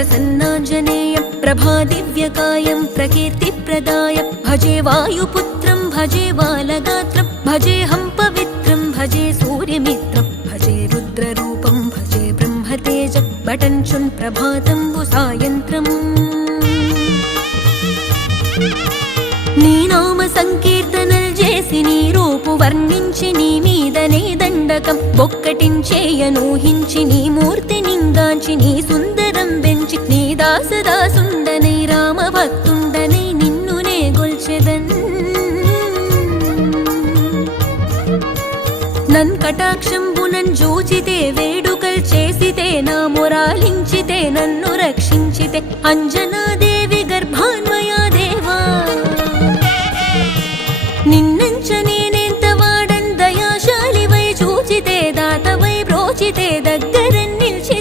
प्रसन्नाञ्जनेयं प्रभादिव्यकायं प्रकीर्तिप्रदायं भजे वायुपुत्रं भजे बालगात्रं भजेऽहं पवित्रं भजे सूर्यमित्रं भजे रुद्ररूपं भजे ब्रह्मतेजं बटञ्चुन् प्रभातं सायन्त्रम् నీ నామ సంకీర్తనలు చేసి నీ రూపు వర్ణించి నీ మీదనే దండకం ఒక్కటించేయనూహించి నీ మూర్తి నింగాంచి నీ సుందరం పెంచి నీ దాసదాసుండనై రామ భక్తుండనై నిన్నునే గొల్చెదన్ నన్ కటాక్షంబునన్ జూచితే వేడుకల్ చేసితే నా మొరాలించితే నన్ను రక్షించితే అంజనాదే